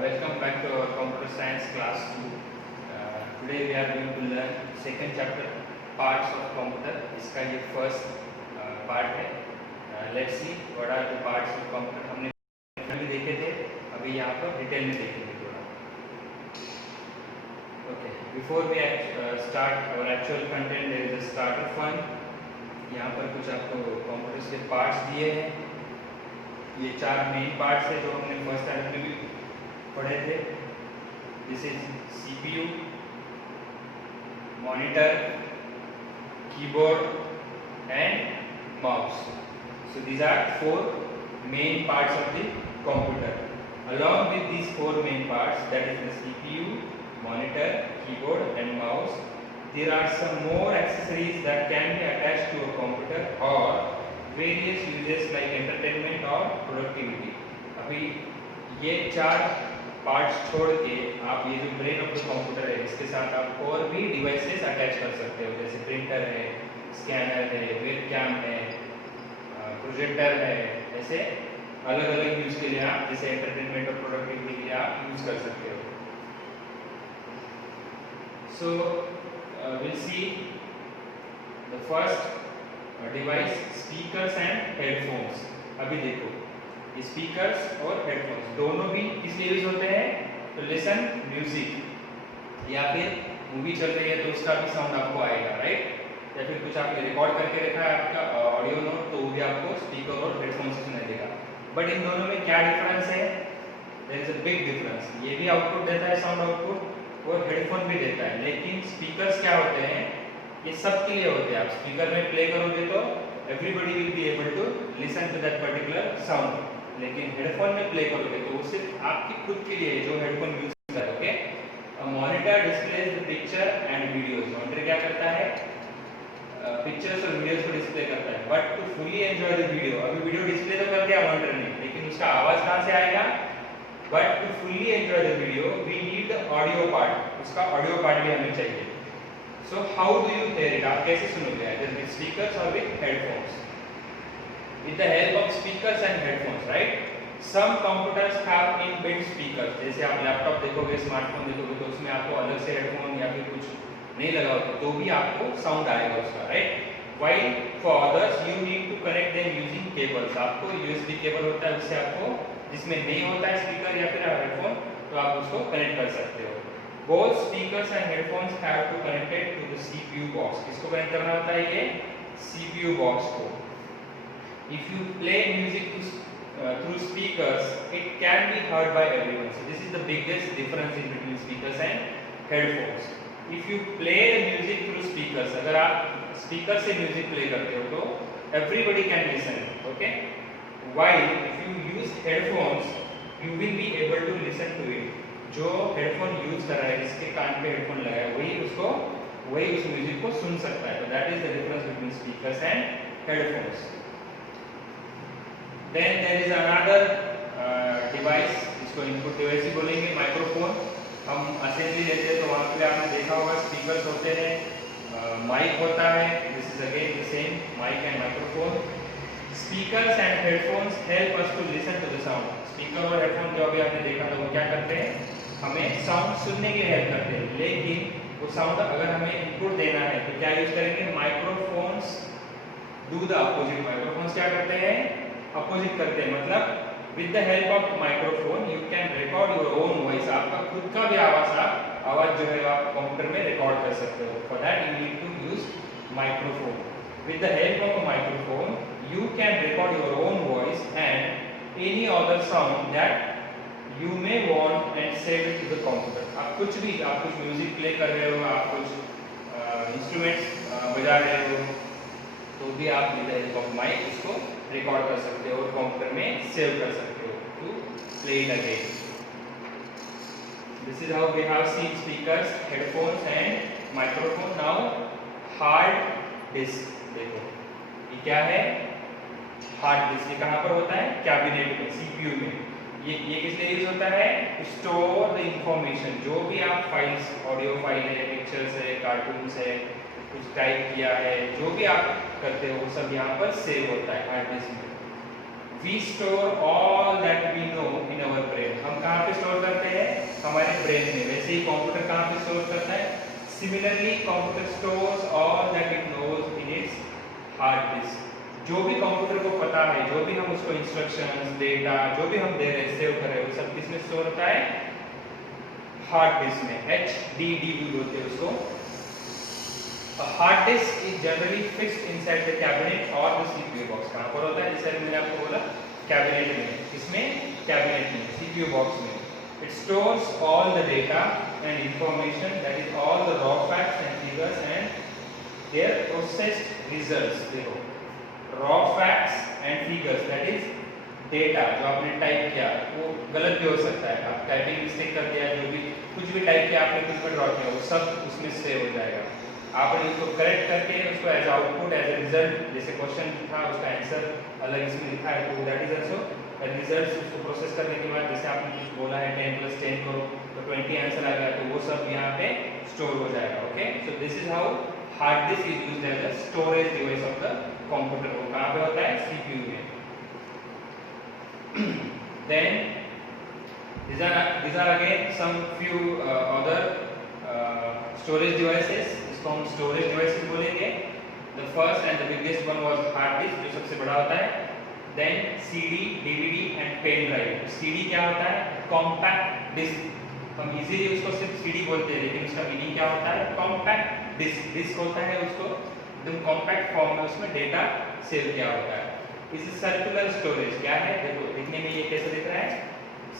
Welcome back to our computer science class 2. Today we are going to learn second chapter parts of computer. इसका ये first part है. Let's see what are the parts of computer. हमने भी देखे थे, अभी यहाँ पर डिटेल में देखेंगे थोड़ा. Okay. Before we start our actual content, there is a starter fun. यहाँ पर कुछ आपको कंप्यूटर के पार्ट्स दिए हैं. ये चार मेन पार्ट्स है जो हमने फर्स्ट स्टैंडर्ड में भी पढ़े थे. This is CPU, monitor, keyboard and mouse. So these are four main parts of the computer. Along with these four main parts, that is the CPU, monitor, keyboard and mouse, there are some more accessories that can be attached to a computer or various uses like entertainment or productivity. अभी ये चार parts छोड़ के आप ये जो brain of the computer है इसके साथ आप और भी डिवाइसेस अटैच कर सकते हो, जैसे प्रिंटर है, स्कैनर है, वेबकैम है, प्रोजेक्टर है. ऐसे अलग अलग यूज के लिए आप जैसे एंटरटेनमेंट और प्रोडक्टिविटी के लिए आप यूज कर सकते हो. So will see the first device, speakers and headphones. अभी देखो स्पीकर्स और हेडफोन्स दोनों भी किस लिए यूज होते हैं? तो लिसन म्यूजिक या फिर मूवी चल रही है तो उसका भी साउंड आपको आएगा, राइट? या फिर कुछ आपने रिकॉर्ड करके रखा है आपका ऑडियो नोट, तो वो भी आपको स्पीकर और हेडफोन से सुनाई देगा. बट इन दोनों में क्या डिफरेंस है? There is a big difference. ये भी आउटपुट देता है, साउंड आउटपुट, और हेडफोन भी देता है. लेकिन स्पीकर्स क्या होते हैं? ये सब के लिए होते हैं. आप स्पीकर में प्ले करोगे तो everybody will be able to listen to that particular sound. लेकिन हेडफोन में प्ले करोगे तो वो सिर्फ आपकी खुद के लिए जो हेडफोन यूज करता है. Okay. Monitor displays the picture and videos. Monitor क्या करता है? पिक्चर्स और वीडियोस को डिस्प्ले करता है. But to fully enjoy the video, अभी वीडियो डिस्प्ले तो कर दिया मॉनिटर ने, लेकिन उसका आवाज कहां से आएगा? But to fully enjoy the video we need the audio part. उसका ऑडियो पार्ट भी हमें चाहिए. So how do you hear it? आप कैसे सुनोगे? आइदर विद स्पीकर्स और with headphones. With the help of speakers and headphones, right? Some computers have inbuilt speakers. जैसे आप लैपटॉप देखोगे, स्मार्टफोन देखोगे तो उसमें आपको अलग से हेडफोन या फिर कुछ नहीं लगा होता तो भी आपको साउंड आएगा उसका, right? While for others you need to connect them using cables. आपको USB केबल होता है, उससे आपको जिसमें नहीं होता है स्पीकर या फिर हेडफोन तो आप उसको कनेक्ट कर सकते हो. Both speakers and headphones have to connected to the CPU box. किसको कनेक्ट करना होता है? ये CPU box को. If you play music through speakers, it can be heard by everyone. So this is the biggest difference in between speakers and headphones. If you play music through speakers, अगर आप speaker से music play करते हो तो everybody can listen, okay? While if you use headphones, you will be able to listen to it. जो headphone use कर रहा है, जिसके कान पे हेडफोन लगा है, वही उस म्यूजिक को सुन सकता है. So that is the difference between speakers and headphones. Then there is another device, इसको इनपुट डिवाइस ही बोलेंगे, माइक्रोफोन. हम असेंबली लेते हैं तो वहाँ पे आपने देखा होगा स्पीकर्स होते हैं, माइक होता है. This is again the same, mic and microphone. Speakers and headphones help us to listen to the sound. Speaker और हेडफोन जो अभी आपने देखा था वो क्या करते हैं? हमें साउंड सुनने के लिए हेल्प करते हैं. लेकिन वो साउंड अगर हमें इनपुट देना है तो क्या यूज करेंगे? Microphones do the opposite. Microphones क्या करते हैं? अपोजिट करते हैं. मतलब with the help of microphone you can record your own voice. आपका खुद का भी आवाज जो है आप कंप्यूटर में रिकॉर्ड कर सकते हो. For that you need to use microphone. With the help of a microphone you can record your own voice and any other sound that you may want and save it to the computer. आप कुछ music play कर रहे हो, आप कुछ instruments बजा रहे हो तो भी आप with the help of mic उसको रिकॉर्ड कर सकते हो और कंप्यूटर में सेव कर सकते हो to play it again. This is how we have seen speakers, headphones and microphone. Now hard disk. देखो ये क्या है? Hard disk. ये कहाँ पर होता है? कैबिनेट में, सीपीयू में. ये किस लिए यूज होता है? Store the information. जो भी आप फाइल्स, ऑडियो फाइल है, पिक्चर्स है, कार्टून्स है, कुछ टाइप किया है, जो भी आप करते हो वो सब यहाँ पर सेव होता है हार्ड डिस्क में. We store all that we know in our brain. हम कहाँ पे स्टोर करते वैसे ही कंप्यूटर कहाँ पे स्टोर करता है। Similarly computer stores all that it knows in its hard disk. जो भी कंप्यूटर को पता है, जो भी हम उसको इंस्ट्रक्शंस, डेटा जो भी हम दे रहे हैं, सेव कर रहे हैं, वो सब किसमें स्टोर होता है, हार्ड डिस्क में। HDD भी बोलते हैं उसको। A hard disk is generally fixed inside the cabinet or the CPU box। कहाँ पर होता है, जैसे मैंने आपको बोला कैबिनेट में, इसमें कैबिनेट में, CPU बॉक्स में। It stores all the data and information, that is all the raw facts and figures and their processed results। देखो raw facts and figures, that is data जो आपने टाइप किया वो गलत भी हो सकता है, आप टाइपिंग मिस्टेक कर दिया, जो भी कुछ भी टाइप किया आपने, कुछ भी ड्रॉ किया, वो सब उसमें सेव हो जाएगा। आपने उसको करेक्ट करके उसको as output, as a result, जैसे क्वेश्चन था उसका आंसर अलग इसमें लिखा है तो दैट इज आल्सो रिजल्ट। उसको प्रोसेस करने के बाद जैसे आपने कुछ बोला है 10 + 10 करो तो 20 आंसर आ गया, तो वो सब यहाँ पे स्टोर हो जाएगा। Okay, so this is how hard disk is used as a storage device of the computer. वो कहाँ पे होता है, सीपीयू में। Then these are again some few other storage devices। इसको हम storage devices बोलेंगे। The first and the biggest one was hard disk, जो सबसे बड़ा होता है। Then CD, DVD and pen drive। CD क्या होता है, compact disk। हम इजीली उसको सिर्फ CD बोलते हैं, लेकिन उसका मीनिंग क्या होता है, compact disk। डिस्क होता है उसको एकदम कॉम्पैक्ट फॉर्म में, उसमें डेटा सेव किया होता है। इस सर्कुलर स्टोरेज क्या है, देखो दिखने में ये कैसा दिख रहा है,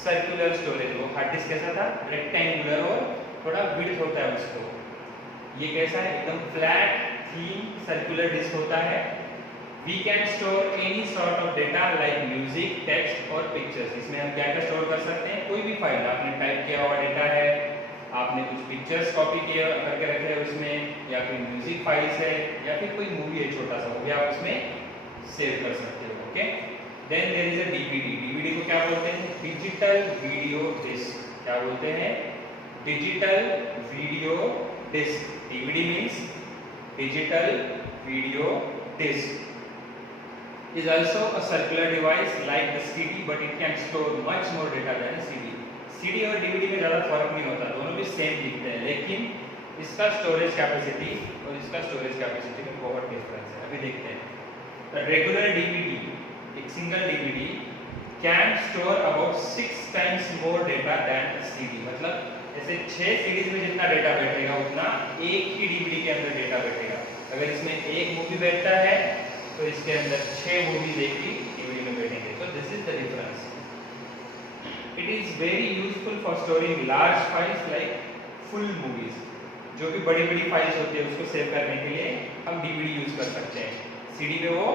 सर्कुलर स्टोरेज। वो हार्ड डिस्क कैसा था, रेक्टेंगुलर और थोड़ा विड्थ होता है उसको। ये कैसा है, एकदम फ्लैट थीन सर्कुलर डिस्क होता है। We can store any sort of data like music, text और पिक्चर्स। इसमें हम क्या क्या स्टोर कर सकते हैं, कोई भी फाइल आपने टाइप किया हुआ डेटा है, आपने कुछ पिक्चर्स कॉपी किए करके रखे हैं उसमें, या फिर म्यूजिक फाइल्स है, या फिर कोई मूवी है छोटा सा, वो भी आप उसमें सेव कर सकते हो। Okay, then there is a DVD. DVD को क्या बोलते हैं, डिजिटल वीडियो डिस्क। क्या बोलते हैं, digital video disk. DVD means digital video disk. is also a circular device like the CD, but it can store much more data than a CD। CD और DVD में ज़्यादा फर्क नहीं होता, दोनों भी सेम दिखते हैं, लेकिन इसका स्टोरेज कैपेसिटी और इसका स्टोरेज कैपेसिटी में बहुत डिफरेंस है। अभी देखते हैं। रेगुलर DVD, एक single DVD can store about 6 times more data than CD। मतलब ऐसे 6 CDs में जितना डेटा बैठेगा उतना एक ही DVD के अंदर डेटा बैठेगा। अगर इसमें एक मूवी बैठता है तो इसके अंदर 6 मूवीज एक ही DVD में बैठेंगे। तो this is the difference. It is very useful for storing large files like full movies. जो भी बड़ी बड़ी फाइल्स होती है उसको सेव करने के लिए हम DVD यूज कर सकते हैं। CD में वो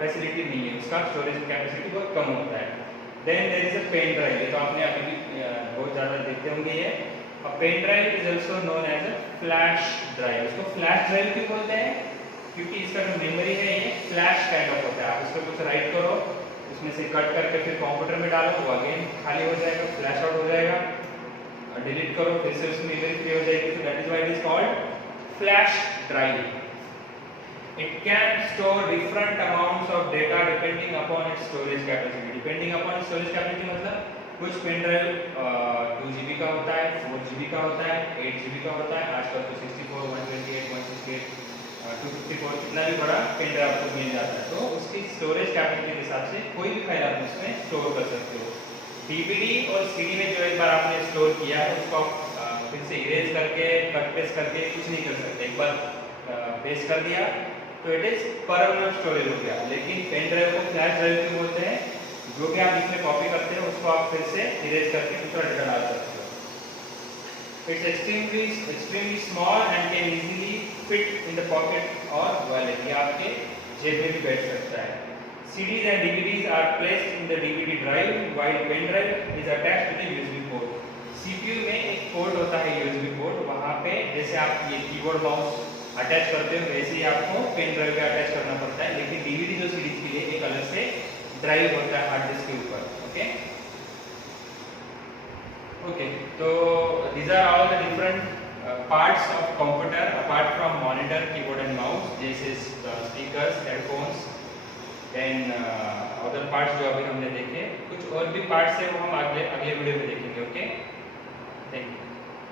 फैसिलिटी नहीं है, उसका स्टोरेज कैपेसिटी बहुत कम होता है। Then there is a pen drive. ये तो आपने अभी भी बहुत ज़्यादा देखते होंगे ये। A pen drive is also known as a flash drive. इसको फ्लैश ड्राइव क्यों बोलते हैं, क्योंकि इसका जो मेमोरी है ये फ्लैश काइंड ऑफ होता है। आप इसको कुछ राइट करो, उसमें से कट करके फिर कंप्यूटर में डालो, वो अगेन खाली हो जाएगा, फ्लैश आउट हो जाएगा, डिलीट करो, फिर से उसमें मेमोरी फ्री हो जाएगी। तो that is why it is called flash drive. It can store different amounts of data depending upon its storage capacity। Depending upon its storage capacity मतलब कुछ पेन ड्राइव 2 GB का होता है, 4 GB का होता है, 8 GB का होता है, आजकल तो 64, 128, 168, 254 कितना भी बड़ा पेन ड्राइव आपको मिल जाता है। तो उसकी स्टोरेज कैपेसिटी के हिसाब से कोई भी फाइल आप उसमें स्टोर कर सकते हो। DVD और CD में जो एक बार आपने स्टोर किया है उसको फिर से इरेज करके, कट पेस्ट करके कुछ नहीं कर सकते। एक बार पेस्ट कर दिया तो इट इज परमानेंट स्टोरेज हो गया। लेकिन पेन ड्राइव को फ्लैश ड्राइव क्यों बोलते हैं, जो भी आप इसमें कॉपी करते हो उसको आप फिर से इरेज करके दूसरा डेटा डाल सकते हो। It's extremely small and can easily fit in the pocket और वॉलेट। ये आपके जेब में भी बैठ सकता है। CDs and DVDs are placed in the DVD drive while pen drive is attached to the USB port। CPU में एक पोर्ट होता है USB पोर्ट, वहाँ पे जैसे आप ये कीबोर्ड माउस अटैच करते हो वैसे ही आपको पेन ड्राइव पे अटैच करना पड़ता है। लेकिन DVD जो सीरीज के लिए एक अलग से ड्राइव होता है हार्ड डिस्क के ऊपर। ओके, तो these are all the different parts of computer apart from monitor, keyboard and mouse, जैसे speakers, headphones, then other parts जो अभी हमने देखे। कुछ और भी पार्ट्स है वो हम अगले वीडियो